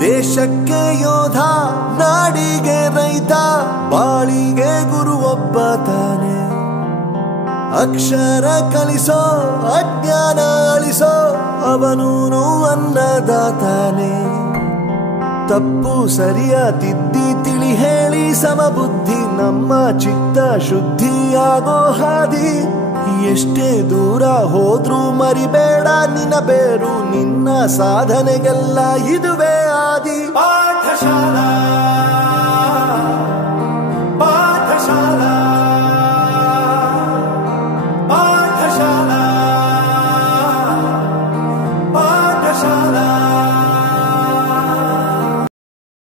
ದೇಶಕ್ಕೆ ಯೋಧ, ನಾಡಿಗೆ ರೈತ, ಬಾಳಿಗೆ ಗುರು ಒಬ್ಬ ತಾನೆ. ಅಕ್ಷರ ಕಲಿಸೋ, ಅಜ್ಞಾನ ಅಳಿಸೋ, ಅವನೂನು ಅನ್ನದಾತಾನೆ. ತಪ್ಪು ಸರಿಯ ತಿದ್ದಿ ತಿಳಿ ಹೇಳಿ ಸಮಬುದ್ಧಿ, ನಮ್ಮ ಚಿತ್ತ ಶುದ್ಧಿಯಾಗೋ ಹಾದಿ. ಎಷ್ಟೇ ದೂರ ಹೋದ್ರೂ ಮರಿಬೇಡ ನಿನ್ನ ಬೇರು, ನಿನ್ನ ಸಾಧನೆಗೆಲ್ಲ ಇದುವೇ ಆದಿ. ಪಾಠಶಾಲಾ